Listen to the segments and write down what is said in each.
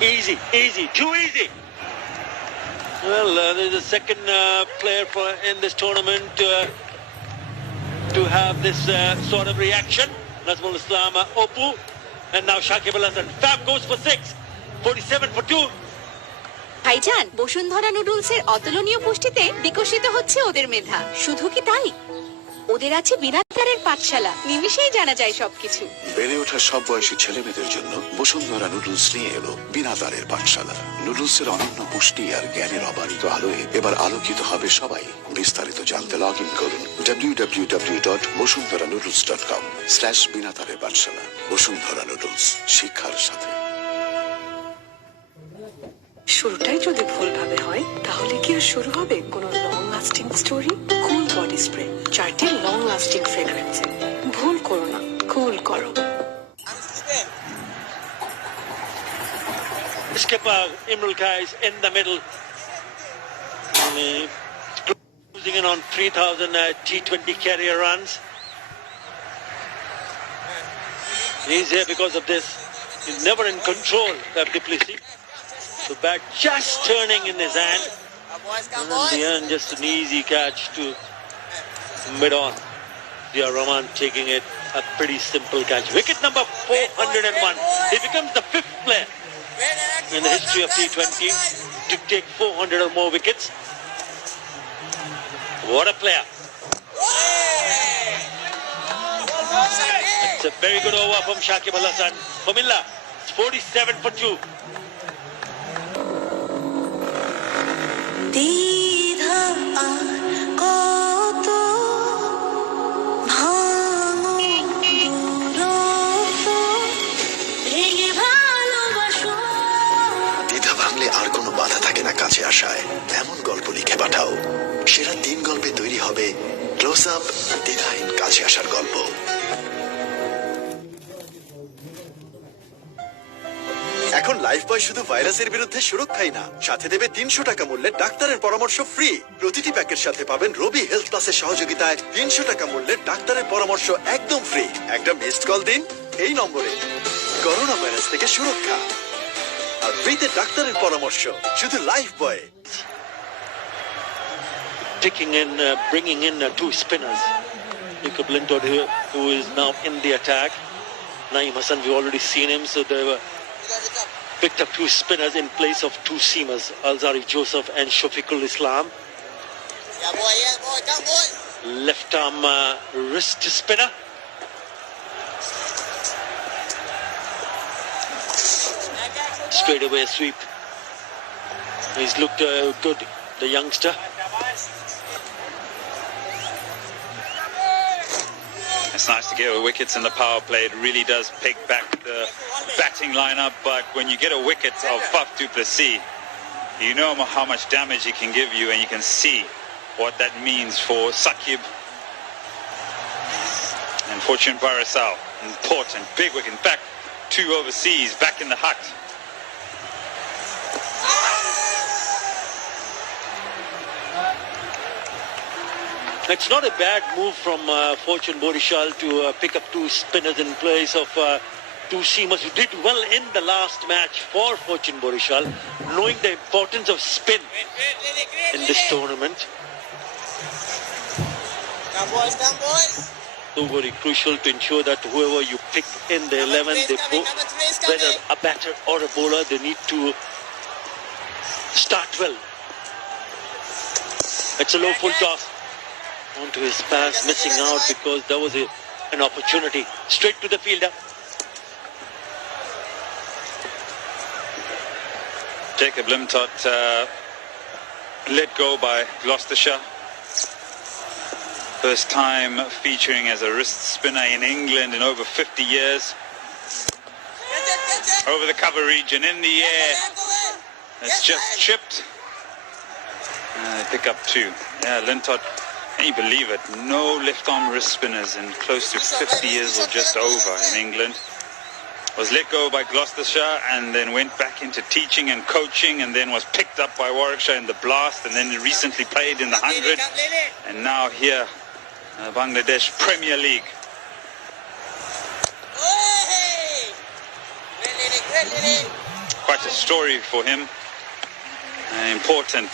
Easy, easy, too easy. Well, there's a second player in this tournament to have this sort of reaction. Nazmul Islam, Opu, and now Shakib Al Hasan. Fab goes for 6, 47 for 2. ভাইজান, বসুন্ধরা নুডলসের অতুলনীয় পুষ্টিতে বিকশিত হচ্ছে ওদের মেধা। শুধু কি তাই, ওদের আছে বিনাতারের পাঠশালা। নিমিষেই জানা যায় সবকিছু। বেড়ে ওঠা সব বয়সী ছেলে মেয়েদের জন্য বসুন্ধরা নুডলস নিয়ে এলো বিনাতারের পাঠশালা। নুডলসের অনন্য পুষ্টি আর জ্ঞানের অবারিত আলোয় এবার আলোকিত হবে সবাই। বিস্তারিত জানতে লগ ইন করুন www.bosunthoranoodles.com/বিনাতারের পাঠশালা। বসুন্ধরা নুডলস, শিক্ষার সাথে। শুরুটাই যদি ভুলভাবে হয়, তাহলে কি আর শুরু হবে কোনো লং লাস্টিং স্টোরি? কুল বডি স্প্রে, 4টি লং লাস্টিং ফ্রেগ্রেন্সে। ভুল করো না, কুল করো। Skipper Imrul Kais in the middle, closing in on 3,000 T20 career runs. He's here because of this. He's never in control of Bpl2022. The bat just turning in his hand. And in the end, just an easy catch to mid-on. Dia Rahman taking it, a pretty simple catch. Wicket number 401. He becomes the 5th player in the history of T20 to take 400 or more wickets. What a player. It's a very good over from Shakib Al Hasan. Comilla, it's 47 for 2. আর কোনো বাধা থাকে না কাছে আসায়। এমন গল্প লিখে পাঠাও, সেরা 3 গল্পে তৈরি হবে ক্লোজ আপ দ্বিধাহীন কাছে আসার গল্প। এখন লাইফবয় শুধু ভাইরাসের বিরুদ্ধে সুরক্ষাই না, সাথে দেবে 300 টাকা মূল্যের ডাক্তারের পরামর্শ ফ্রি। প্রতিটি প্যাকের সাথে পাবেন রবি হেলথ প্লাসের সহযোগিতায় 300 টাকা মূল্যের ডাক্তারের পরামর্শ একদম ফ্রি। একটা মিসড কল দিন এই নম্বরে, করোনা ভাইরাস থেকে সুরক্ষা আর ফ্রিতে ডাক্তারের পরামর্শ শুধু Lifebuoy. Taking in, bringing in 2 spinners. Bpl2022, who is now in the attack. Naeem Hassan, we've already seen him, so they were picked up 2 spinners in place of 2 seamers, Alzarif Joseph and Shafiqul Islam. Left arm wrist spinner. Straight away sweep. He's looked good, the youngster. It's nice to get wickets in the power play. It really does pick back the batting lineup. But when you get a wicket of Faf du Plessis, you know how much damage he can give you, and you can see what that means for Sakib and Fortune Barishal. Important, big wicket. Back 2 overseas, back in the hut. It's not a bad move from Fortune Barishal to pick up 2 spinners in place of 2 seamers who did well in the last match for Fortune Barishal, knowing the importance of spin in this tournament. Come boys. So very crucial to ensure that whoever you pick in the 11, whether a batter or a bowler, they need to start well. It's a low full toss. Onto his pass, missing out because there was an opportunity. Straight to the fielder. Jacob Limtot let go by Gloucestershire. First time featuring as a wrist spinner in England in over 50 years. Over the cover region, in the air. It's just chipped. Pick up 2. Yeah, Limtot. Can you believe it? No left-arm wrist spinners in close to 50 years or just over in England. Was let go by Gloucestershire and then went back into teaching and coaching, and then was picked up by Warwickshire in the Blast, and then recently played in the 100, and now here, Bangladesh Premier League. quite a story for him. Important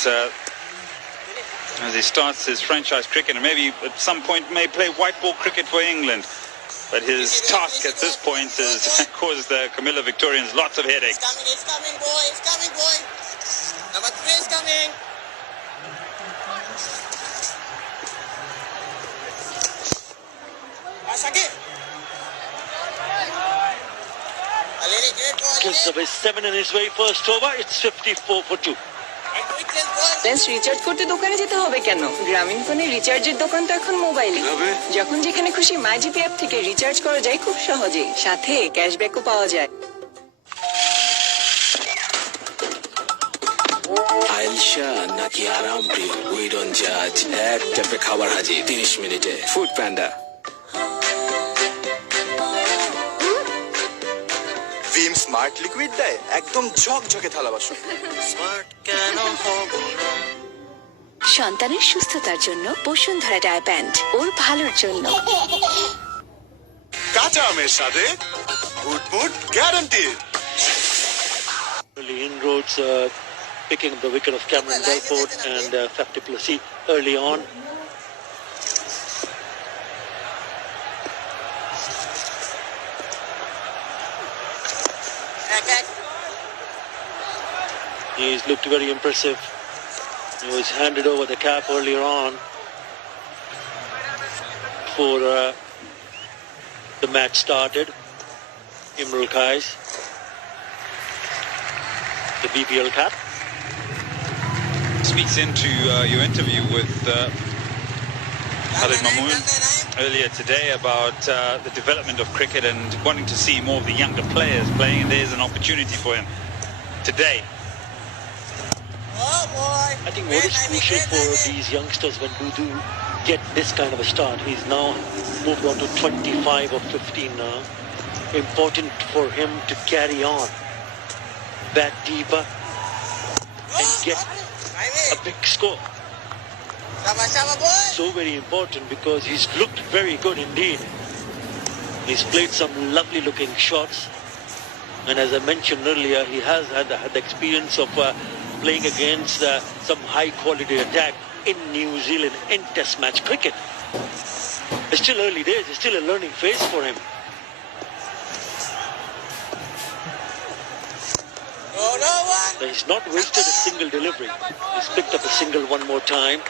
as he starts his franchise cricket, and maybe at some point may play white ball cricket for England. But his task at this point has caused the Comilla Victorians lots of headaches. It's coming, boy. It's coming, boy. Number 3 is coming. Asaki. Gives away 7 in his very first over. It's 54 for 2. Recharge করতে দোকানে যেতে হবে কেন? গ্রামীণ ফোনে রিচার্জের দোকান তো এখন মোবাইলে। যখন যেখানে খুশি মাইজিপি অ্যাপ থেকে রিচার্জ করা যায় খুব সহজে, সাথে ক্যাশব্যাকও পাওয়া যায়। আয়েলশা নাকি আরাম প্রিয়, উই ডোন্ট জাজ। এক ট্যাপে খাবার হাজির 30 মিনিটে। Food panda. Vim smart liquid দেয়, একদম ঝকঝকে থালা বাসন। স্মার্ট কেন হব না? সন্তানের সুস্থতার জন্য বসুন্ধরা ডায়ার ব্যান্ড, ওর ভালোর জন্য। কাঁচা আমের সাথে food guarantee. Early inroads, picking up the wicket of Cameron Belfort and Faf du Plessis early on. He's looked very impressive. He was handed over the cap earlier on before the match started. Imrul Kais, the BPL cap. Speaks into your interview with Khalid Mamoon earlier today about the development of cricket and wanting to see more of the younger players playing, and there's an opportunity for him today. Oh, boy. I think what is crucial for these youngsters when we do get this kind of a start, he's now moved on to 25 or 15 now. Important for him to carry on, bat deeper and get a big score. Sama-sama, boy. So very important because he's looked very good indeed. He's played some lovely looking shots, and as I mentioned earlier, he has had the experience of playing against some high quality attack in New Zealand in test match cricket. It's still early days, it's still a learning phase for him. No one. He's not wasted a single delivery. He's picked up a single one more time.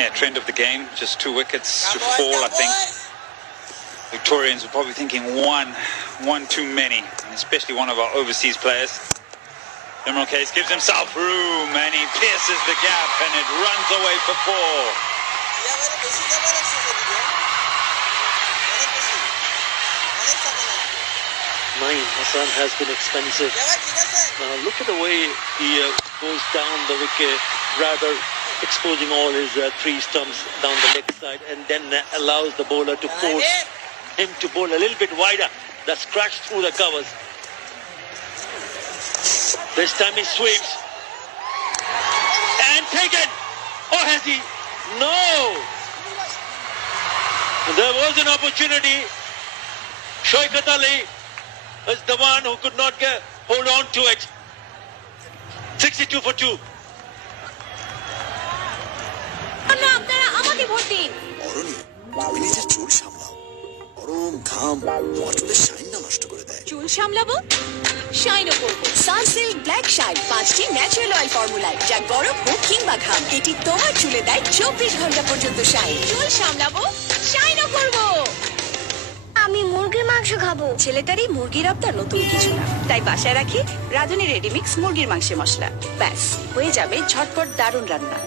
Yeah, trend of the game, just 2 wickets to fall, I think. Victorians were probably thinking one too many, and especially one of our overseas players. Imran Case gives himself room, and he pierces the gap, and it runs away for 4. Nine, Hassan has been expensive. Now look at the way he goes down the wicket, rather exposing all his 3 stumps down the leg side, and then allows the bowler to force him to bowl a little bit wider. That's crashed through the covers. This time he sweeps and taken. Or has he? No. There was an opportunity. Shoikat Ali is the one who could not hold on to it. 62 for 2. আপনারা আমাকে vote দিন। অরণি, তুমি নিজের চুল সামলাও। গরম ঘাম তোমার চুলের শাইনটা নষ্ট করে দেয়। চুল সামলাবো, শাইনও করবো। সানসিল্ক ব্ল্যাক শাইন 5টি ন্যাচারাল অয়েল ফর্মুলায়, যা গরম হোক কিংবা ঘাম, এটি তোমার চুলে দেয় 24 ঘন্টা পর্যন্ত শাইন। চুল সামলাবো, শাইনও করবো। আমি মুরগির মাংস খাবো। ছেলেটারই মুরগির আবদার নতুন কিছু না, তাই বাসায় রাখি রাঁধুনি রেডিমিক্স মুরগির মাংসের মশলা। ব্যাস হয়ে যাবে ঝটপট দারুণ রান্না।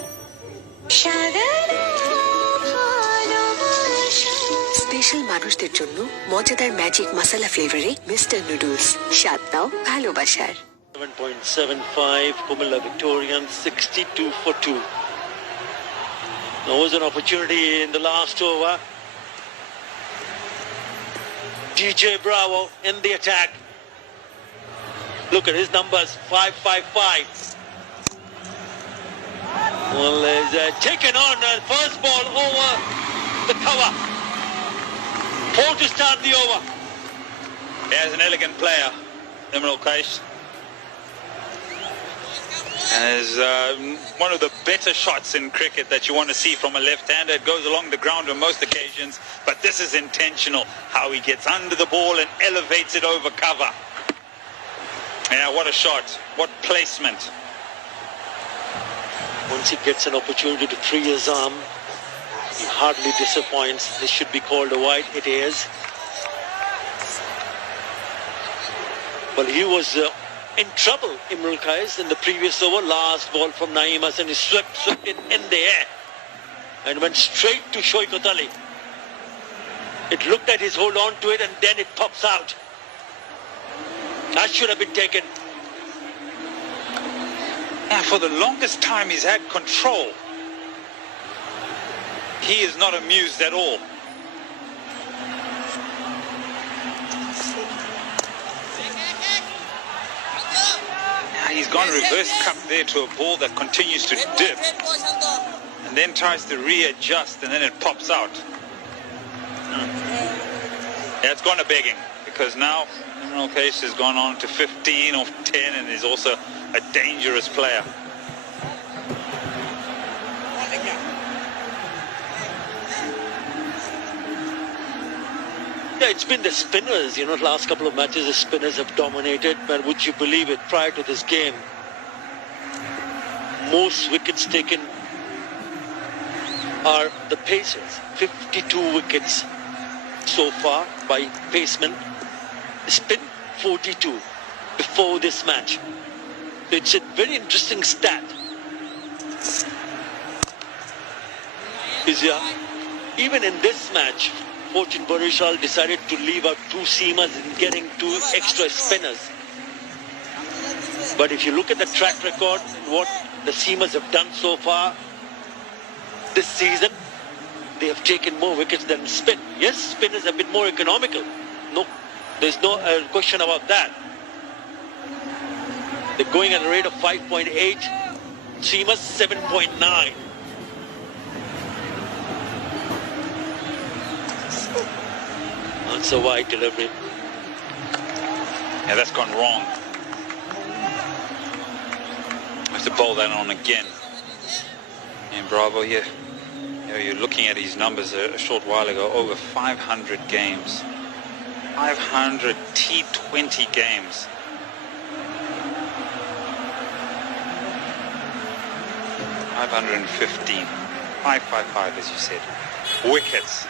স্পেশাল মানুষদের জন্য মজাদার ম্যাজিক মশলা ফ্লেভারে মিস্টার নুডলস, স্বাদ দাও ভালোবাসার। 7.75, Comilla Victorian, 62 for 2. There was an opportunity in the last over. DJ Bravo in the attack. Look at his numbers, 555. Well, is taken on first ball over the cover. 4 to start the over. There's an elegant player, Imran Kaish. And is one of the better shots in cricket that you want to see from a left-hander. It goes along the ground on most occasions, but this is intentional, how he gets under the ball and elevates it over cover. Yeah, what a shot. What placement. Once he gets an opportunity to free his arm, he hardly disappoints. This should be called a wide. It is. Well, he was in trouble, Imran Kais, in the previous over. Last ball from Naeem Hassan. He swept it in the air and went straight to Shoaib Ali. It looked at his hold on to it and then it pops out. That should have been taken. And for the longest time he's had control. He is not amused at all. Now he's gone reverse cup there to a ball that continues to dip and then tries to readjust and then it pops out. Yeah, it's gone to begging because now Imran Kaish has gone on to 15 off 10 and is also a dangerous player. Yeah, it's been the spinners, last couple of matches the spinners have dominated, but would you believe it, prior to this game, most wickets taken are the pacers. 52 wickets so far by pacemen. Spin 42 before this match. It's a very interesting stat. Even in this match, Fortune Barishal decided to leave out 2 seamers and getting 2 extra spinners. But if you look at the track record, what the seamers have done so far this season, they have taken more wickets than spin. Yes, spinners have been more economical. No, there's no question about that. They're going at a rate of 5.8, seamers 7.9. That's a wide delivery. Yeah, that's gone wrong. I have to bowl that on again. And Bravo here. You're looking at his numbers a short while ago. Over 500 games. 500 T20 games. 515. 555 as you said. Wickets.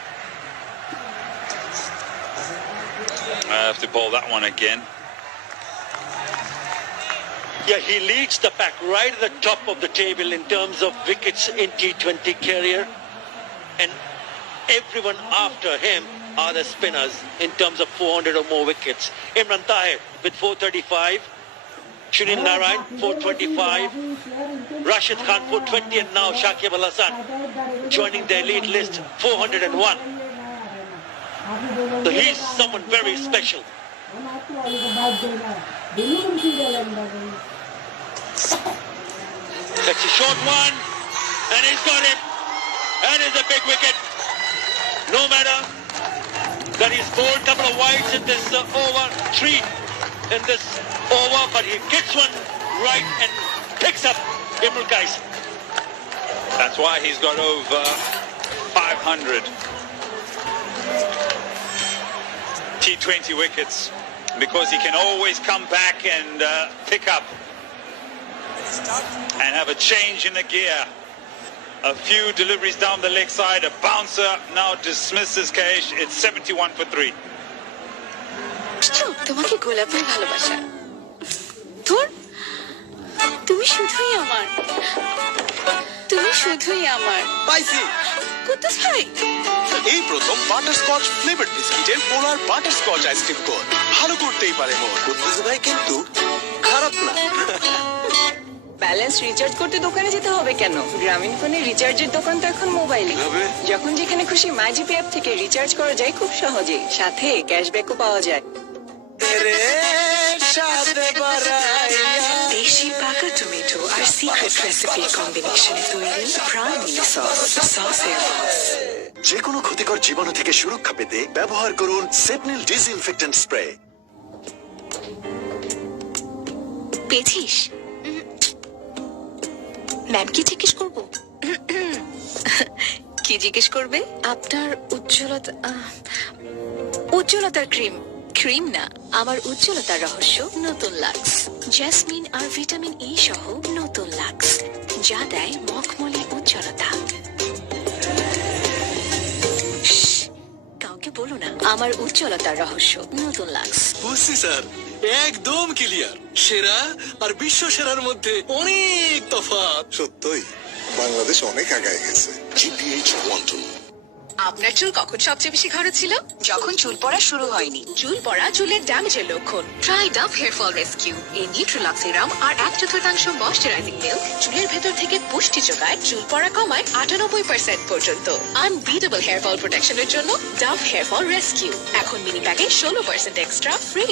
I have to bowl that one again. Yeah, he leads the pack right at the top of the table in terms of wickets in T20 career. And everyone after him are the spinners in terms of 400 or more wickets. Imran Tahir with 435. Sunil Narayan 425. Rashid Khan 420 and now Shakib Al Hasan joining the elite list 401. So he's someone very special. That's a short one, and he's got it. That is a big wicket. No matter that he's bowled a couple of wides in this over, 3 in this over, but he gets one right and picks up Imran Kais. That's why he's got over 500 T20 wickets, because he can always come back and pick up and have a change in the gear. A few deliveries down the leg side, a bouncer now dismisses Kaish. It's 71 for 3. তোমাকে গোলাপের ভালোবাসা তোর তুমি শুধুই আমার পাইছি কুতুস ভাই এই প্রথম বাটারস্কচ ফ্লেভারড বিস্কিটের পোলার বাটারস্কচ আইসক্রিম কোন ভালো করতেই পারে মন কুদ্দুস ভাই কিন্তু খারাপ না ব্যালেন্স রিচার্জ করতে দোকানে যেতে হবে কেন? গ্রামীণ ফোনের রিচার্জের দোকান তো এখন মোবাইলে। যখন যেখানে খুশি মাইজিপি অ্যাপ থেকে রিচার্জ করা যায় খুব সহজে, সাথে ক্যাশব্যাকও পাওয়া যায়। দেশি পাকা টমেটো আর আর সিক্রেট রেসিপি কম্বিনেশনে তৈরি প্রাণ মিনি সস সসের বস। যে কোনো ক্ষতিকর জীবাণু থেকে সুরক্ষা পেতে ব্যবহার করুন সেপনিল ডিসইনফেক্টেন্ট স্প্রে। পেয়েছিস? ম্যাম কি জিজ্ঞেস করবো? কি জিজ্ঞেস করবে? আপনার উজ্জ্বলতার ক্রিম। ক্রিম না, আমার উজ্জ্বলতার রহস্য নতুন লাক্স। জেসমিন আর ভিটামিন ই সহ নতুন লাক্স, যা দেয় মখমলে উজ্জ্বলতা। কাউকে বলো না আমার উজ্জ্বলতার রহস্য নতুন লাক্স। বুঝছি স্যার, একদম ক্লিয়ার। সেরা আর বিশ্ব সেরার মধ্যে অনেক তফাৎ। সত্যই বাংলাদেশ অনেক আগায় গেছে। Bpl2022 আপনার চুল কখন সবচেয়ে বেশি ঘন ছিল? যখন চুল পড়া শুরু হয়নি। চুল পড়া চুলের ড্যামেজের লক্ষণ। Try Dove hair fall rescue. এই নিউট্রিলক্স সিরাম আর 1/4 ময়শ্চারাইজিং মিল্ক চুলের ভেতর থেকে পুষ্টি যোগায়, চুল পড়া কমায় 98% পর্যন্ত। আনবিটেবল হেয়ার ফল প্রোটেকশনের জন্য ডাভ হেয়ার ফল রেস্কিউ এখন মিনি প্যাকে 16% এক্সট্রা ফ্রি।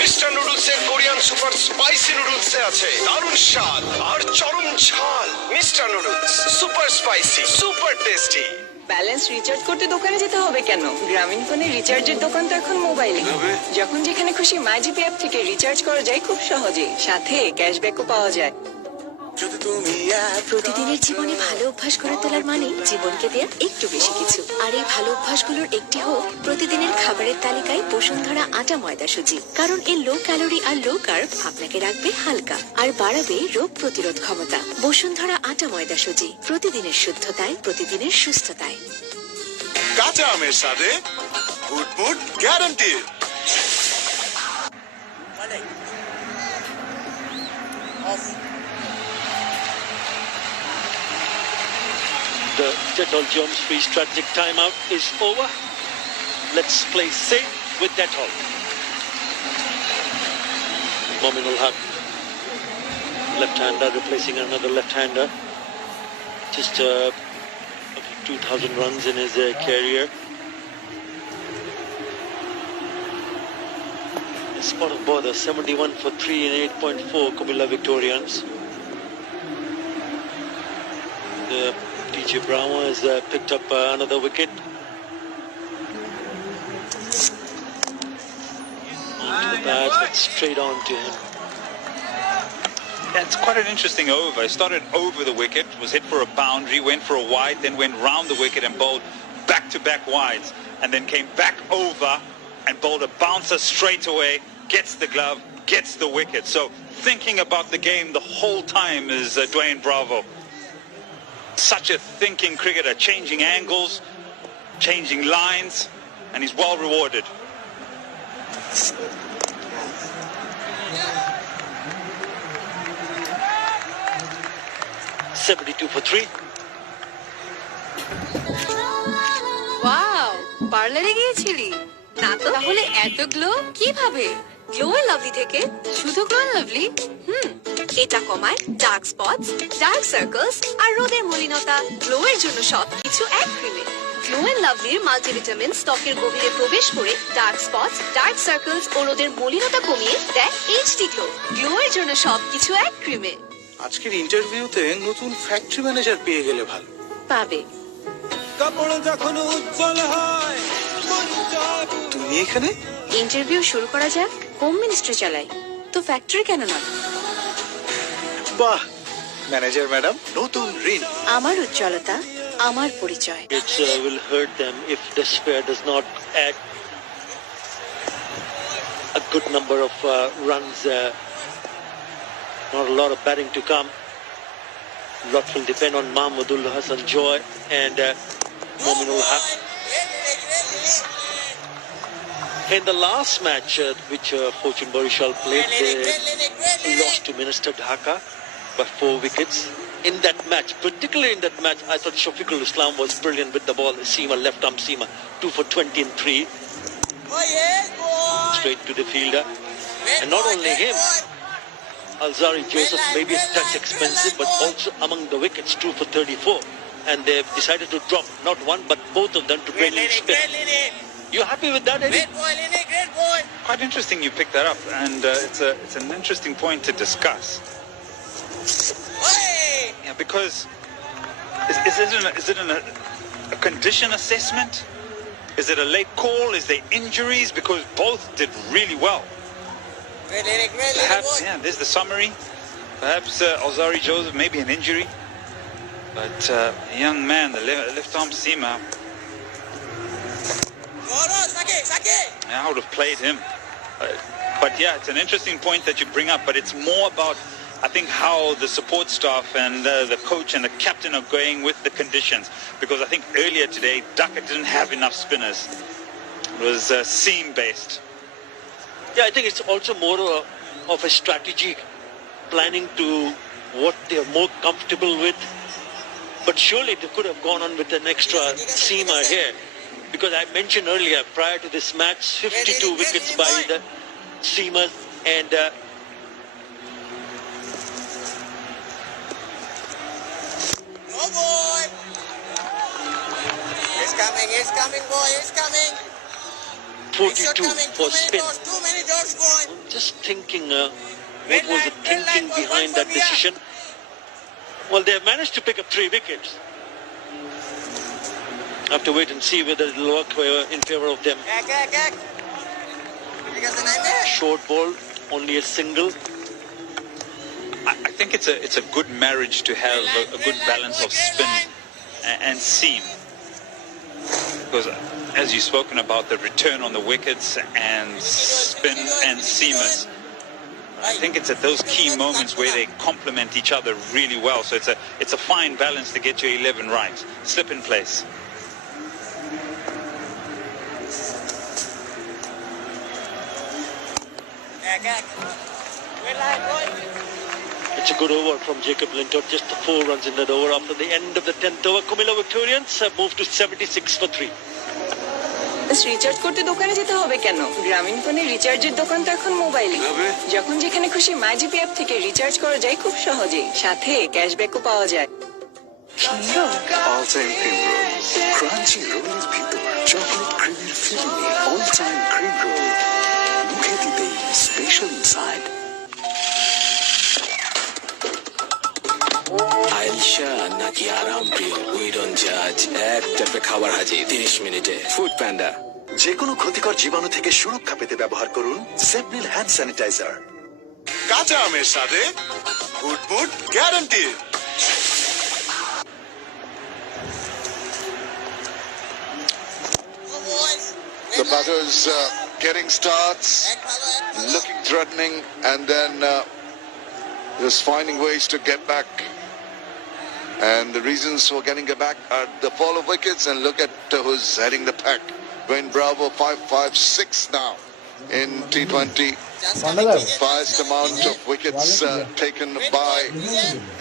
মিস্টার নুডলসের কোরিয়ান সুপার স্পাইসি নুডলসে আছে দারুণ স্বাদ আর চরম ঝাল। Mister Noodles super spicy, super tasty. Balance recharge করতে দোকানে যেতে হবে কেন? গ্রামীণ ফোনের রিচার্জের দোকান তো এখন মোবাইলে। যখন যেখানে খুশি মাইজিপি অ্যাপ থেকে রিচার্জ করা যায় খুব সহজেই, সাথে ক্যাশব্যাকও পাওয়া যায়। প্রতিদিনের জীবনে ভালো অভ্যাস গড়ে তোলার মানে জীবনকে দেয়া একটু বেশি কিছু। আর এই ভালো অভ্যাসগুলোর একটি হোক প্রতিদিনের খাবারের তালিকায় বসুন্ধরা আটা ময়দা সুজি। কারণ এর লো ক্যালোরি আর লো কার্ব আপনাকে রাখবে হালকা আর বাড়াবে রোগ প্রতিরোধ ক্ষমতা। বসুন্ধরা আটা ময়দা সুজি, প্রতিদিনের শুদ্ধতায় প্রতিদিনের সুস্থতায়। কাঁচা আমের সাথে good mood guarantee. The Dettol Jones Free strategic timeout is over. Let's play safe with Dettol. Mominul Haq, left-hander replacing another left-hander. Just 2,000 runs in his career. A spot of bother, 71 for 3 and 8.4 Comilla Victorians. DJ Brahma has picked up another wicket. Onto the bat, but straight on to him. That's quite an interesting over. He started over the wicket, was hit for a boundary, went for a wide, then went round the wicket and bowled back-to-back wides, and then came back over and bowled a bouncer straight away, gets the glove, gets the wicket. So thinking about the game the whole time is Dwayne Bravo. Such a thinking cricketer, changing angles, changing lines, and he's well rewarded. $72 for 3. Wow, পার্লারে গিয়েছিলি? না তো। তাহলে এত glow কিভাবে? Glow and lovely থেকে। শুধু glow and Lovely? এটা কমায় ডার্ক স্পটস, ডার্ক সার্কেলস আর রোদের মলিনতা। গ্লো এর জন্য সবকিছু এক ক্রিমে। গ্লো এন্ড লাভলির মাল্টিভিটামিন ত্বকের গভীরে প্রবেশ করে ডার্ক স্পটস, ডার্ক সার্কেলস ও রোদের মলিনতা কমিয়ে দেয় এইচডি গ্লো। গ্লো এর জন্য সবকিছু এক ক্রিমে। আজকের ইন্টারভিউতে নতুন ফ্যাক্টরি ম্যানেজার পেয়ে গেলে ভালো। পাবে। কাপড় যখন উজ্জ্বল হয় তুমি এখানে? ইন্টারভিউ শুরু করা যাক। হোম মিনিস্ট্রি চালাই তো ফ্যাক্টরি কেন না? বাহ, ম্যানেজার ম্যাডাম, নতুন ঋণ। আমার উজ্জ্বলতা আমার পরিচয়। It will hurt them if despair does not add a good number of runs. Not a lot of batting to come. A lot will depend on Mahmudul Hassan Joy and Mominul Haq. In the last match, which Fortune Barishal played, they lost to Minister Dhaka by 4 wickets. In that match, particularly in that match, I thought Shafiqul Islam was brilliant with the ball. Seamer, left arm seamer, 2 for 20 and 3. Straight to the fielder. And not only him, Alzari Joseph may be a touch expensive, but also among the wickets, 2 for 34. And they've decided to drop not one, but both of them to bring in spin. You happy with that, Eddie? Quite interesting you picked that up, and it's an interesting point to discuss. Hey! Yeah, because is it a condition assessment? Is it a late call? Is there injuries? Because both did really well. Great, Eric, great, Perhaps, yeah, there's the summary. Perhaps Ozari Joseph, maybe an injury. But a young man, the left arm seamer, I would have played him. But yeah, it's an interesting point that you bring up, but it's more about, I think, how the support staff and the coach and the captain are going with the conditions. Because I think earlier today, Dhaka didn't have enough spinners. It was seam-based. Yeah, I think it's also more of a strategy, planning to what they're more comfortable with. But surely they could have gone on with an extra seamer here. Because I mentioned earlier, prior to this match, 52 wickets by the seamers. And Oh boy! It's coming, boy, it's coming. 42 for spin. Too many doors, boy. Just thinking, what was the thinking behind that decision? Well, they have managed to pick up 3 wickets. Have to wait and see whether it will work in favor of them. Short ball, only a single. I think it's a good marriage to have a good balance of spin and seam. Because as you've spoken about the return on the wickets and spin and seamers, I think it's at those key moments where they complement each other really well. So it's a fine balance to get your 11 right. Slip in place. It's a good over from Jacob Lintott. Just the 4 runs in that over. After the end of the 10th over, Comilla Victorians have moved to 76 for 3. Recharge করতে দোকানে যেতে হবে কেন? গ্রামীণ ফোনে রিচার্জের দোকান তো এখন মোবাইলে। যখন যেখানে খুশি ম্যাজিক অ্যাপ থেকে রিচার্জ করা যায় খুব সহজেই, সাথে ক্যাশব্যাকও পাওয়া যায়। All time cream roll, crunchy রোলের ভিতর চকলেট ক্রিমের ফিলিংয়ে অল টাইম ক্রিম রোল, মুখে দিতেই স্পেশাল ইনসাইড। আয়েশা নাকি আরাম প্রিয়, উই ডোন্ট জাজ। এক ট্যাপে খাবার হাজির 30 মিনিটে। Food panda. যে কোনো ক্ষতিকর জীবাণু থেকে সুরক্ষা পেতে ব্যবহার করুন সেপনিল হ্যান্ড স্যানিটাইজার। কাঁচা আমের সাথে good mood guarantee. The batters getting starts, looking threatening, and then just finding ways to get back. And the reasons for getting it back are the fall of wickets, and look at who's heading the pack. Dwayne Bravo, 556 now in T20. Highest amount of wickets taken by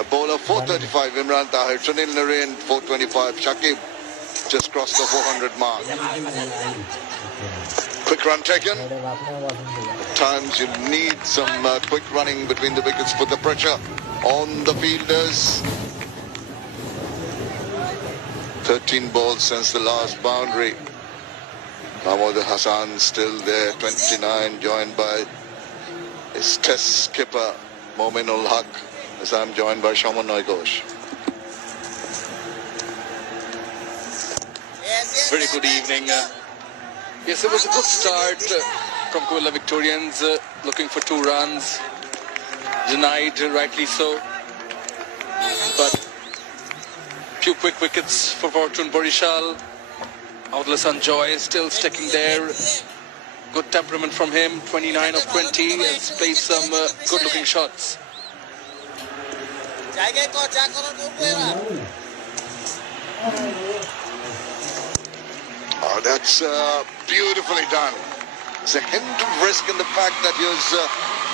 a bowler, 435 Imran Tahir, Sunil Narine, 425 Shakib, just crossed the 400 mark. Quick run taken. At times you need some quick running between the wickets, put the pressure on the fielders. 13 balls since the last boundary. Mahmoud Hassan still there, 29, joined by his test skipper Mominul Haq, as I'm joined by Shaman Ghosh. Very good evening. Yes, it was a good start from Comilla Victorians, looking for 2 runs. Denied, rightly so. But few quick wickets for Fortune Barishal. Outlasan Joy is still sticking there. Good temperament from him, 29 of 20, and plays some good-looking shots. Oh, that's beautifully done. It's a hint of risk in the fact that he was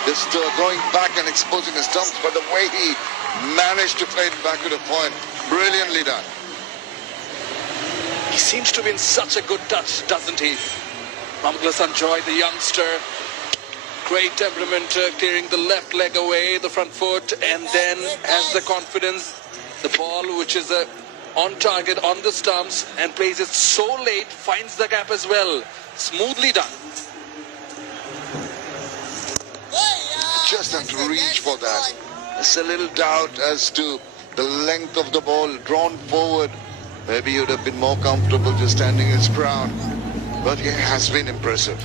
just going back and exposing his stumps, but the way he managed to play it back to the point, brilliantly done. He seems to be in such a good touch, doesn't he? Outlasan Joy, the youngster. Great temperament, clearing the left leg away, the front foot, and then has the confidence. The ball, which is on target, on the stumps, and plays it so late, finds the gap as well. Smoothly done. Just have to reach for that. a little doubt as to the length of the ball drawn forward. Maybe he would have been more comfortable just standing his ground. But he has been impressive.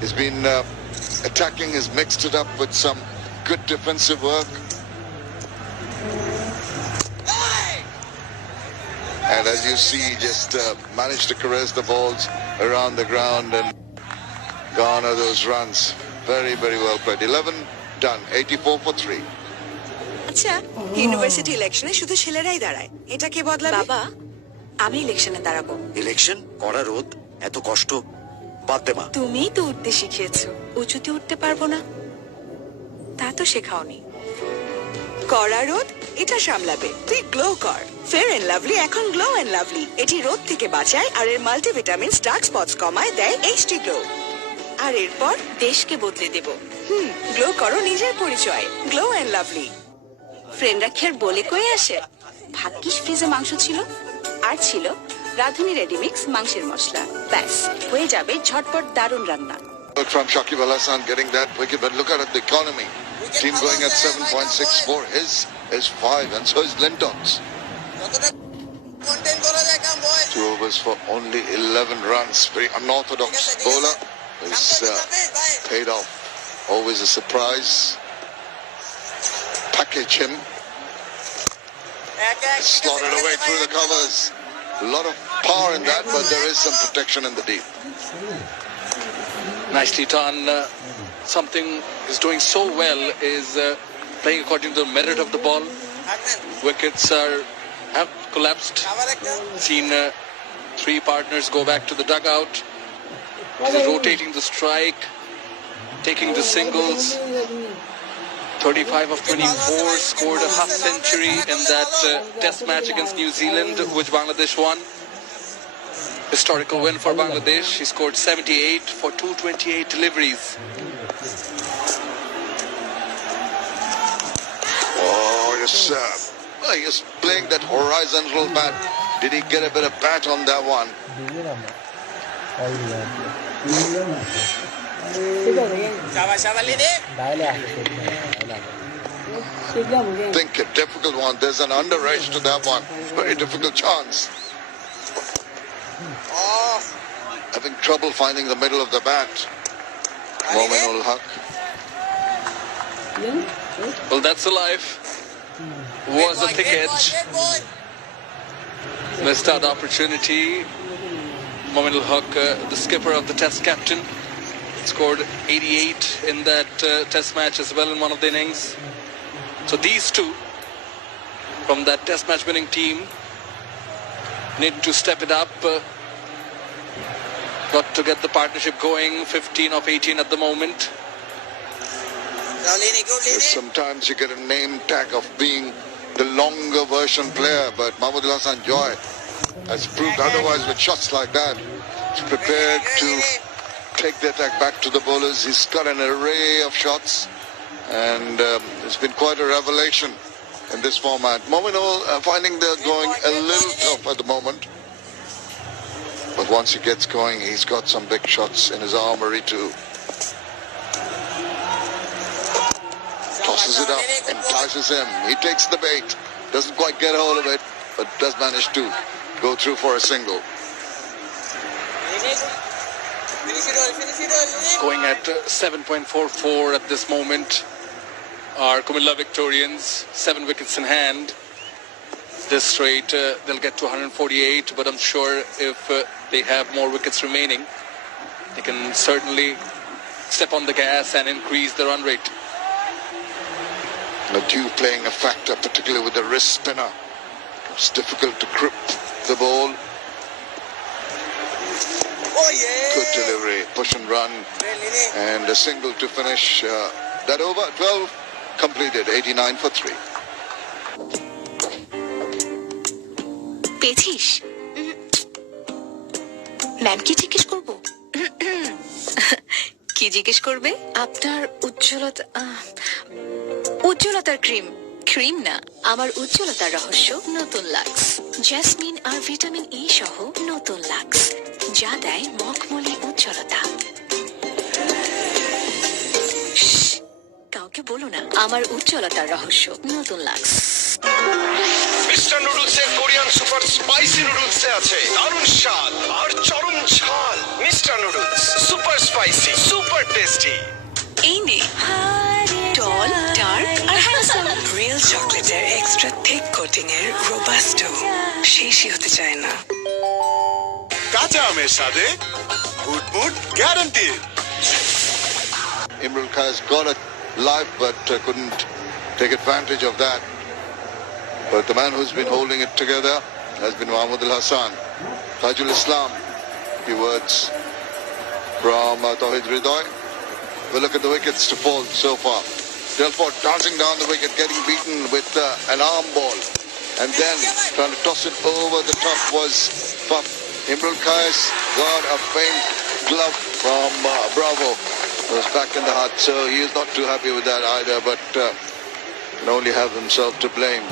He's been attacking, he's mixed it up with some good defensive work. And as you see, just managed to caress the balls around the ground and garner those runs. Very, very well played. 11 done, 84 for 3. আচ্ছা university ইলেকশনে শুধু ছেলেরাই দাঁড়ায়, এটা কে বদলাবে? বাবা, আমি ইলেকশনে দাঁড়াবো। ইলেকশন করা রোদ এত কষ্ট বাদ দে মা। তুমিই তো উঠতে শিখিয়েছো, উঁচুতে উঠতে পারবো না তা তো শেখাওনি। কড়া রোদ এটা সামলাবে, তুই গ্লো কর। ফেয়ার এন্ড লাভলি এখন গ্লো এন্ড লাভলি, এটি রোদ থেকে বাঁচায় আর এর মাল্টিভিটামিন ডার্ক স্পটস কমায়, দেয় এইচডি গ্লো। আর এরপর দেশকে বদলে দেব। গ্লো করো নিজের পরিচয়, গ্লো এন্ড লাভলি। ফ্রেন্ডরা খেয়ার বলে কয়ে আসে, ভাগ্যিস ফ্রিজে মাংস ছিল, আর ছিল রাঁধুনি রেডিমিক্স মাংসের মশলা, ব্যাস হয়ে যাবে ঝটপট দারুণ রান্না। From Shakib Al Hassan getting that wicket, but look at the economy. Team going at 7.64. His is 5, and so is Linton's. 2 overs for only 11 runs. Very unorthodox bowler is paid off. Always a surprise. Package him. Slotted away through the covers. A lot of power in that, but there is some protection in the deep. Nicely done. Something is doing so well is playing according to the merit of the ball. Wickets have collapsed. Seen 3 partners go back to the dugout. He's rotating the strike, taking the singles. 35 of 24, scored a half century in that test match against New Zealand, which Bangladesh won. Historical win for Bangladesh. He scored 78 for 228 deliveries. Oh, yes, he's playing that horizontal bat. Did he get a bit of bat on that one? Think a difficult one. There's an under edge to that one. Very difficult chance. Having trouble finding the middle of the bat. Momin ul Haq. Well, that's alive. Was a thick edge. Missed out opportunity. Momin ul Haq, the skipper of the Test captain, scored 88 in that Test match as well in one of the innings. So these two from that Test match winning team need to step it up. Got to get the partnership going. 15 of 18 at the moment. Sometimes you get a name tag of being the longer version player, but Mahmood Hassan Joy has proved otherwise with shots like that. He's prepared to take the attack back to the bowlers. He's got an array of shots, and it's been quite a revelation in this format. Mominul finding they're going a little tough at the moment, but once he gets going, he's got some big shots in his armory too. Tosses it up, entices him. He takes the bait, doesn't quite get hold of it, but does manage to go through for a single. Going at 7.44 at this moment are Comilla Victorians, 7 wickets in hand. This rate, they'll get to 148, but I'm sure if they have more wickets remaining, they can certainly step on the gas and increase the run rate. The dew playing a factor, particularly with the wrist spinner. It's difficult to grip the ball. Good delivery, push and run, and a single to finish that over. 12 completed, 89 for 3. পেয়েছিস? Ma'am কি জিজ্ঞেস করবো? কি জিজ্ঞেস করবে? আপনার উজ্জ্বলতার cream. Cream না, আমার উজ্জ্বলতার রহস্য নতুন লাক্স। জেসমিন আর ভিটামিন ই সহ নতুন লাক্স, যা দেয় মখমলি উজ্জ্বলতা। কাউকে কাউকে বলো না, আমার উজ্জ্বলতার রহস্য নতুন লাক্স। মিস্টার নুডলসের কোরিয়ান সুপার স্পাইসি নুডলসে আছে দারুণ স্বাদ আর চরম ঝাল। Mister Noodles super spicy, super tasty. এই নে টল, ডার্ক আর হ্যান্ডসাম। রিয়েল চকলেটের এক্সট্রা থিক কোটিং এর রোবাস্টো শেষই হতে চায় না। কাঁচা আমের সাথে good mood guarantee. Imran Khan's got a life but couldn't take advantage of that. But the man who's been holding it together has been Mahmoud Al Hassan. Tajul Islam, few words from Tawhid Ridoy. We'll look at the wickets to fall so far. Delford dancing down the wicket, getting beaten with an arm ball. And then trying to toss it over the top was Puff. Imran Khan's got a faint glove from Bravo. It was back in the heart, so he is not too happy with that either, but can only have himself to blame.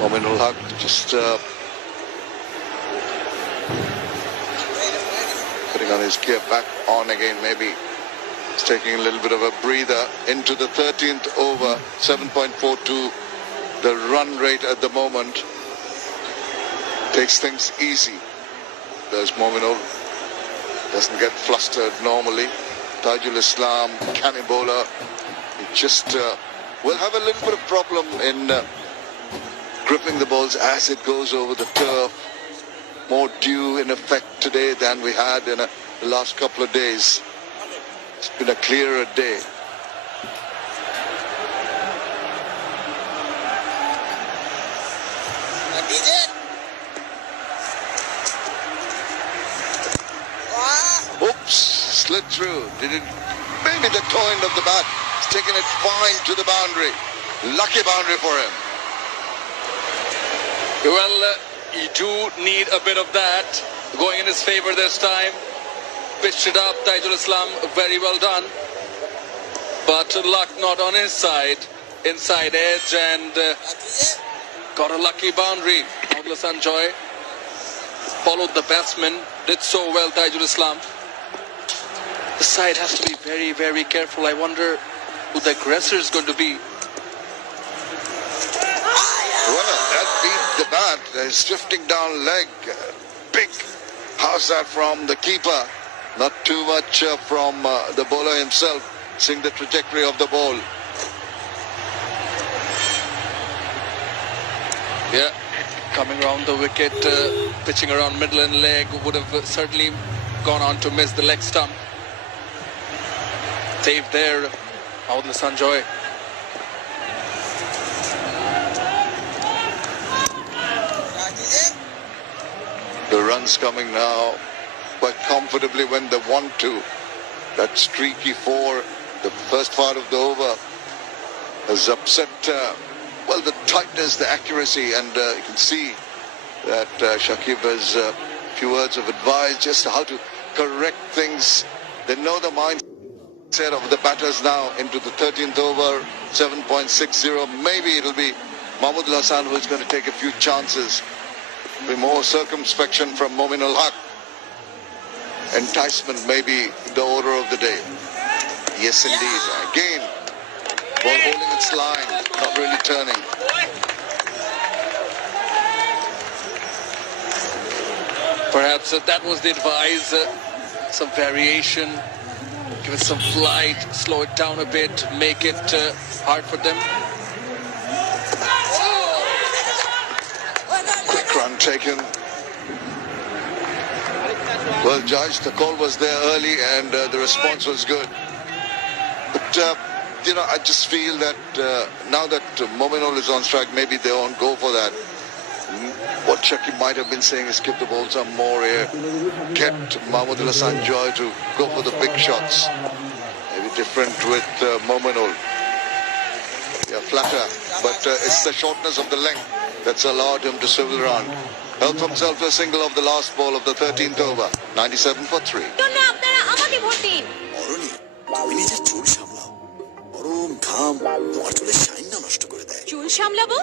Mominul Haq just putting on his gear back on again, maybe he's taking a little bit of a breather into the 13th over, 7.42 the run rate at the moment. Takes things easy. There's Mominul, doesn't get flustered normally. Tajul Islam, canny bowler, he just will have a little bit of problem in gripping the balls as it goes over the turf. More dew in effect today than we had in the last couple of days. It's been a clearer day. Oops, slid through. Did it? Maybe the toe end of the bat. He's taken it fine to the boundary. Lucky boundary for him. Well, you do need a bit of that going in his favor this time. Pitched it up, Tajul Islam, very well done. But luck not on his side. Inside edge and got a lucky boundary. Hassan Joy followed the batsman, did so well, Tajul Islam. The side has to be very, very careful. I wonder who the aggressor is going to be. Well, that beat the bat. He's drifting down leg. Big. How's that from the keeper? Not too much from the bowler himself, seeing the trajectory of the ball. Yeah, coming around the wicket, pitching around middle and leg, would have certainly gone on to miss the leg stump. Saved there, Mahmoud Hassan Joy. The runs coming now quite comfortably when they want to. That streaky four, the first part of the over, has upset, well, the tightness, the accuracy, and you can see that Shakib has a few words of advice just how to correct things. They know the mindset of the batters now into the 13th over, 7.60. Maybe it'll be Mahmoud Hassan who's going to take a few chances. Be more circumspection from Mominul Haq. Enticement may be the order of the day. Yes, indeed. Again, ball holding its line, not really turning. Perhaps that was the advice. Some variation, give it some flight, slow it down a bit, make it hard for them. Quick run taken. Well judged, the call was there early and the response was good. But, I just feel that now that Mominul is on strike, maybe they won't go for that. What Shakib might have been saying is give the ball some more here. Get Mahmoud Hassan Joy to go for the big shots. Maybe different with Mominul. Yeah, flatter. But it's the shortness of the length that's allowed him to swivel around. Helped himself a single of the last ball of the 13th over. 97 for 3. চুল সামলাবো,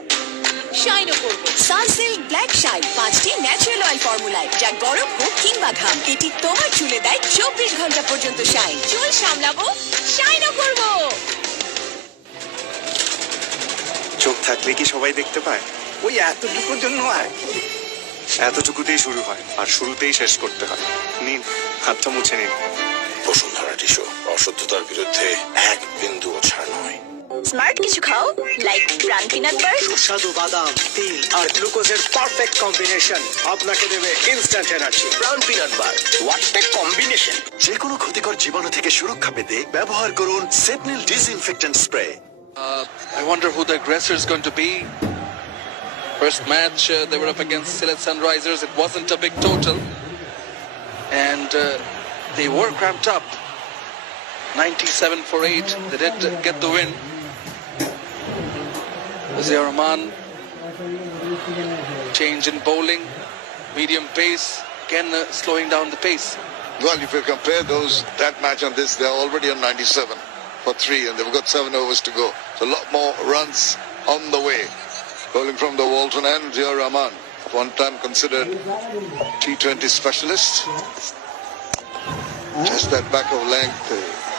শাইনও করবো। Sunsilk black shine 5টি natural oil ফর্মুলায়, যা গরম হোক কিংবা ঘাম, এটি তোমার চুলে দেয় 24 ঘন্টা পর্যন্ত শাইন। চুল সামলাবো, শাইনও করবো। চোখ থাকলে কি সবাই দেখতে পায়? ওই এতটুকুর জন্য আর এতটুকুতেই শুরু হয় আর শুরুতেই শেষ করতে হয়। নিন, হাতটা মুছে নিন। বসুন্ধরা টিস্যু, অশুদ্ধতার বিরুদ্ধে এক বিন্দুও ছাড় নয়। স্মার্ট কিছু খাও, লাইক প্রাণ পিনাট বার। সুস্বাদু বাদাম, তিল আর গ্লুকোজের পারফেক্ট কম্বিনেশন আপনাকে দেবে instant energy. Brown peanut bar, what a combination. যে কোনো ক্ষতিকর জীবাণু থেকে সুরক্ষা পেতে ব্যবহার করুন সেটনিল disinfectant spray. I wonder who the aggressor is going to be. First match, they were up against Sylhet Sunrisers. It wasn't a big total. And they were cramped up. 97-8. They did get the win. Zia Rahman. Change in bowling. Medium pace. Again, slowing down the pace. Well, if you compare that match and this, they're already on 97 for 3, and they've got 7 overs to go. So a lot more runs on the way. Bowling from the Walton end, Zia Rahman, one time considered T20 specialist. Just that back of length,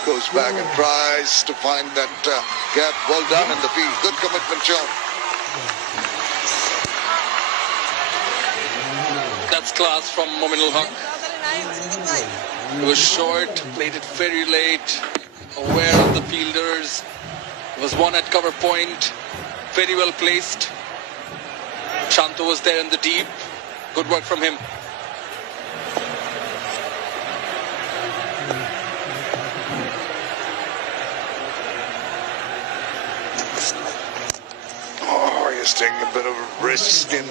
goes back and tries to find that gap. Well done in the field. Good commitment shown. That's class from Mominul Haq. It was short, played it very late, aware of the fielders. It was one at cover point, very well placed. Shanto was there in the deep. Good work from him. Oh, he's taking a bit of a risk in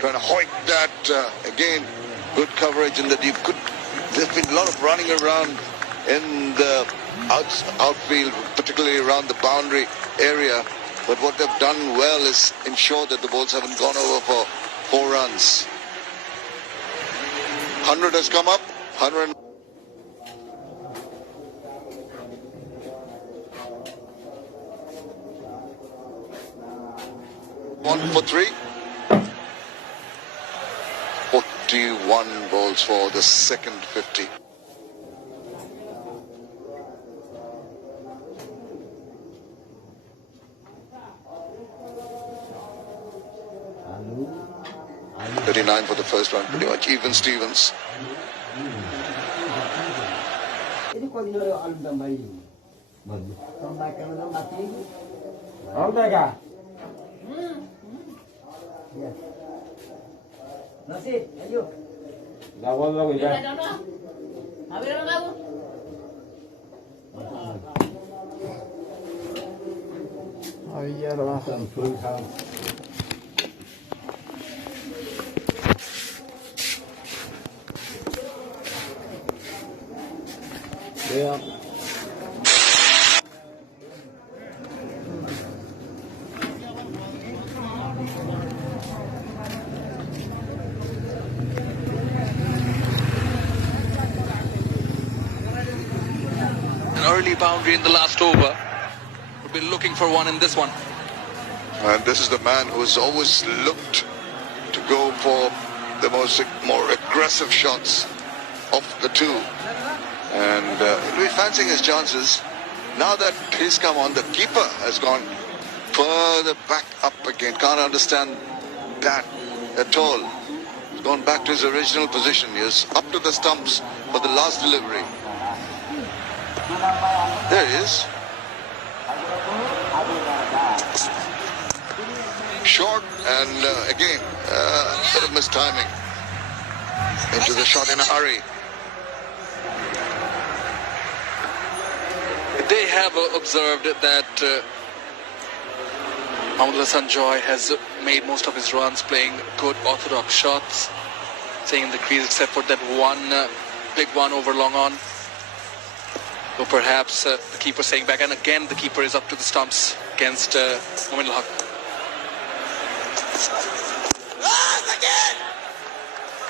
trying to hoik that. Again, good coverage in the deep. There's been a lot of running around in the outfield, particularly around the boundary area. But what they've done well is ensure that the balls haven't gone over for 4 runs. 100 has come up. 100. One for 3. 41 balls for the second 50. $39 for the first one, pretty much even Stevens. An early boundary in the last over. We'll be looking for one in this one. And this is the man who has always looked to go for the more aggressive shots of the two. And he'll be fancying his chances. Now that he's come on, the keeper has gone further back up again. Can't understand that at all. He's gone back to his original position. He is up to the stumps for the last delivery. There he is. Short and again, a bit of mistiming. Into the shot in a hurry. They have observed that Mohammad Hassan Joy has made most of his runs playing good orthodox shots, staying in the crease except for that one big one over long on. So perhaps the keeper saying back, and again the keeper is up to the stumps against Momin al-Haq.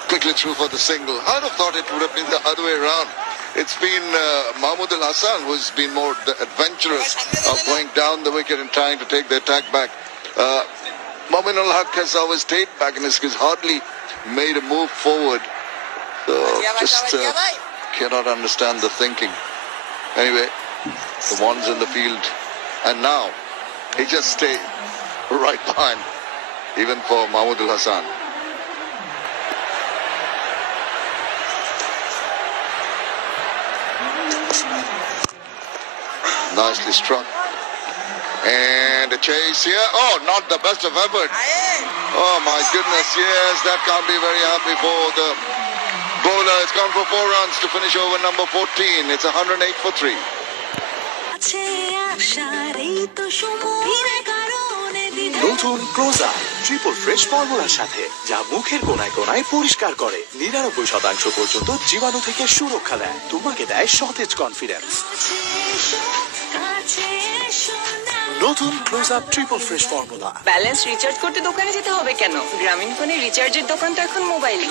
Quickly through for the single. I'd have thought it would have been the other way around. It's been Mahmood Al-Hassan who's been more adventurous of going down the wicket and trying to take the attack back. Momin al-Haq has always stayed back and has hardly made a move forward. So just cannot understand the thinking. Anyway, the one's in the field. And now he just right behind, even for Mahmudul Hasan. Nicely struck. And a chase here. Oh, not the best of effort. Oh my goodness, yes, that can't be very happy for the bowler. It's gone for 4 runs to finish over number 14. It's 108 for 3. নতুন close up triple fresh ফর্মুলার সাথে, যা মুখের কোনায় কোনায় পরিষ্কার করে, 99% পর্যন্ত জীবাণু থেকে সুরক্ষা দেয়, তোমাকে দেয় সতেজ কনফিডেন্স। নতুন close up triple fresh formula. Balance recharge করতে দোকানে যেতে হবে কেন? গ্রামীণ ফোনে রিচার্জের দোকান তো এখন মোবাইলে।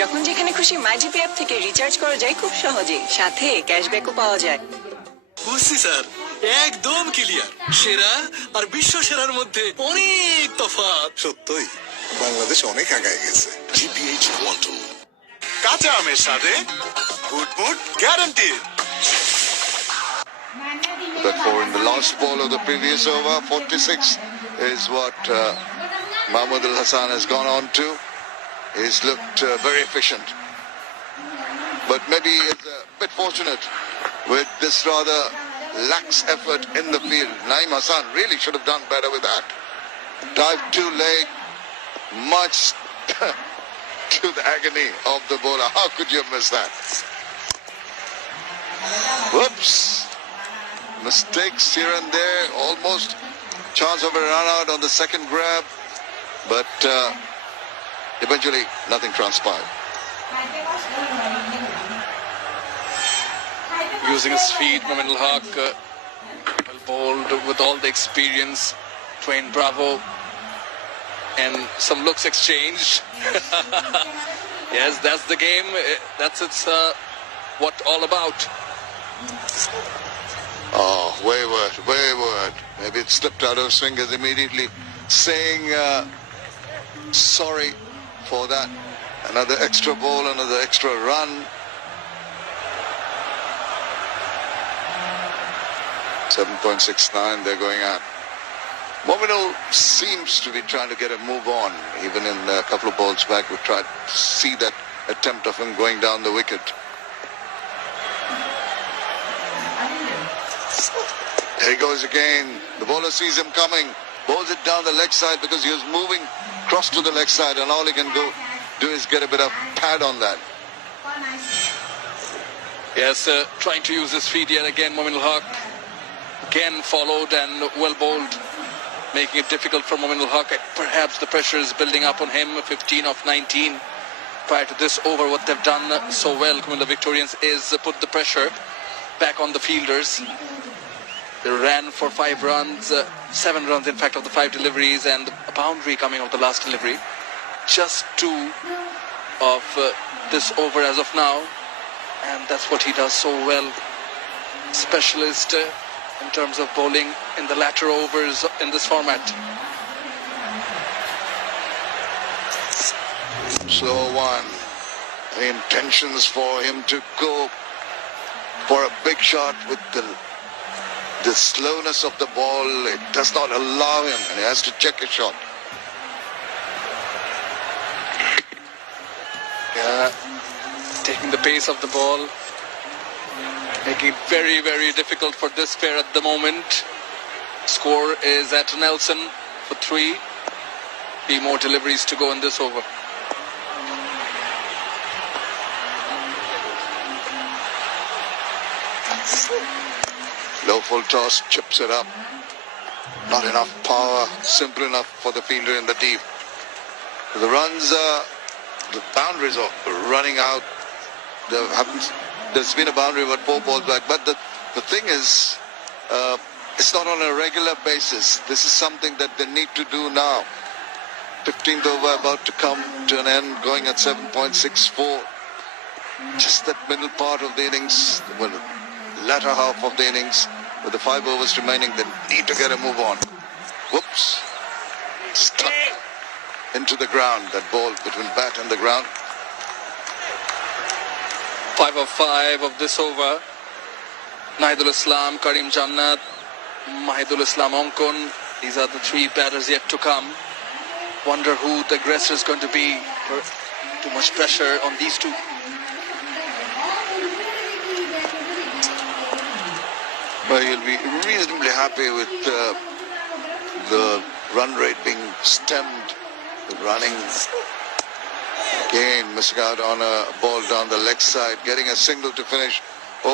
যখন যেখানে খুশি মাইজিপি অ্যাপ থেকে রিচার্জ করা যায় খুব সহজেই, সাথে ক্যাশব্যাকও পাওয়া যায়। বুঝছি স্যার, একদম ক্লিয়ার। সেরা আর বিশ্ব সেরার মধ্যে অনেক তফাৎ। সত্যই বাংলাদেশ অনেক আগায় গেছে। Bpl2022 কাঁচা আমের সাথে good mood guarantee. But for in the last ball of the previous over, 46 is what Mahmudul Hasan has gone on to. He's looked very efficient. But maybe it's a bit fortunate with this rather lax effort in the field. Naeem Hasan really should have done better with that. Dive to leg, much to the agony of the bowler. How could you miss that? Whoops. Mistakes here and there, almost chance of a run out on the second grab, but eventually nothing transpired. Using his feet, Mominul Haq, well bowled with all the experience, Twain Bravo, and some looks exchanged. Yes, that's the game. That's what all about. Oh, wayward. Maybe it slipped out of his fingers immediately, saying sorry for that. Another extra ball, another extra run. .69 they're going at. Mominul seems to be trying to get a move on. Even in a couple of balls back, we tried to see that attempt of him going down the wicket. There he goes again. The bowler sees him coming, bowls it down the leg side because he was moving cross to the leg side, and all he can do is get a bit of pad on that. Yes, trying to use his feet yet again, Mominul Haq. Again followed and well bowled, making it difficult for Mominul Haq. Perhaps the pressure is building up on him. 15 of 19. Prior to this over, what they've done so well, Comilla Victorians, is put the pressure back on the fielders. They ran for 5 runs, 7 runs in fact of the 5 deliveries, and a boundary coming off the last delivery. Just 2 of this over as of now, and that's what he does so well. Specialist in terms of bowling in the latter overs in this format. Slow one. The intentions for him to go for a big shot with the slowness of the ball, it does not allow him, and he has to check his shot. Yeah, taking the pace of the ball, making it very, very difficult for this pair at the moment. Score is at Nelson for 3. 3 more deliveries to go in this over. Low full toss, chips it up. Not enough power, simple enough for the fielder in the deep. The runs, the boundaries are running out. There's been a boundary about 4 balls back, but the thing is, it's not on a regular basis. This is something that they need to do now. 15th over about to come to an end, going at 7.64. Just that middle part of the innings, well, latter half of the innings, with the 5 overs remaining, they need to get a move on. Whoops. Stuck into the ground, that ball between bat and the ground. 5 of 5 of this over. Nahidul Islam, Karim Jannat, Mahidul Islam Onkon, These are the three batters yet to come. Wonder who the aggressor is going to be. Too much pressure on these two. Well, you'll be reasonably happy with the run rate being stemmed. The running again, missing out on a ball down the leg side, getting a single to finish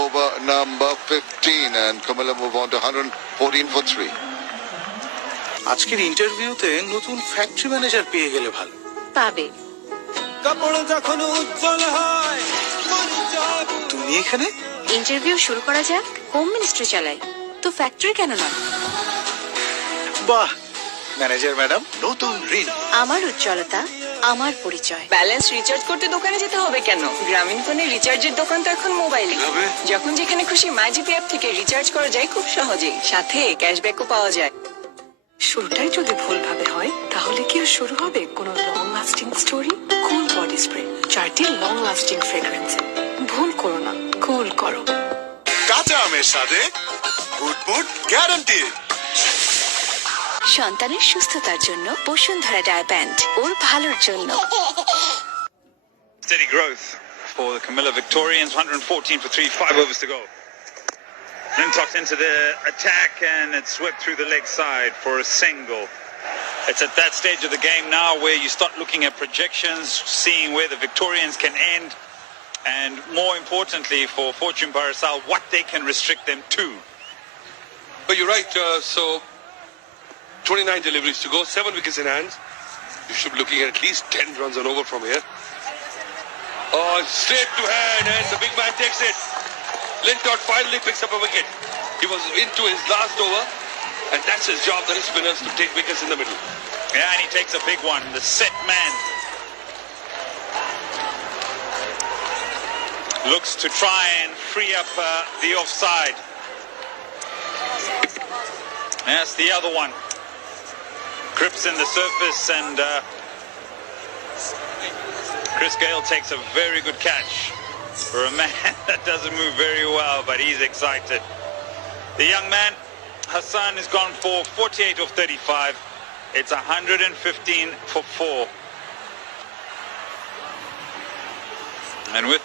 over number 15, and Comilla move on to 114 for 3. আজকের ইন্টারভিউতে নতুন factory manager পেয়ে গেলে ভালো। পাবে। তুমি এখানে? Interview শুরু করা যাক। হোম মিনিস্ট্রি চালাই, তো ফ্যাক্টরি কেন নয়? বাহ, ম্যানেজার ম্যাডাম, নতুন ঋণ। আমার উজ্জ্বলতা, আমার পরিচয়। ব্যালেন্স রিচার্জ করতে দোকানে যেতে হবে কেন? গ্রামীণ ফোনের রিচার্জের দোকান তো এখন মোবাইলে। যখন যেখানে খুশি মাইজিপি অ্যাপ থেকে রিচার্জ করা যায় খুব সহজেই, সাথে ক্যাশব্যাকও পাওয়া যায়। শুরুটাই যদি ভুলভাবে হয় তাহলে কি আর শুরু হবে কোনো লং লাস্টিং স্টোরি? কুল বডি স্প্রে, 4টি লং লাস্টিং ফ্রেগ্রেন্স। ভুল করো না, কুল করো। কাঁচা আমের সাথে গুড মুড গ্যারান্টি। সন্তানের সুস্থতার জন্য বসুন্ধরা ডায়াপ্যান্ট, ওর ভালোর জন্য। Steady growth for the Comilla Victorians. 114 for 3, 5 overs to go. Lintox into the attack, and it's swept through the leg side for a single. It's at that stage of the game now where you start looking at projections, seeing where the Victorians can end, and more importantly for Fortune Barishal, what they can restrict them to. But you're right, so 29 deliveries to go, 7 wickets in hand. You should be looking at least 10 runs on over from here. Oh, straight to hand, and the big man takes it. Lintott finally picks up a wicket. He was into his last over, and that's his job, the spinners, to take wickets in the middle. Yeah, and he takes a big one, the set man. Looks to try and free up the offside. That's the other one. Grips in the surface, and Chris Gale takes a very good catch for a man that doesn't move very well, but he's excited. The young man, Hassan, has gone for 48 of 35. It's 115 for 4. And with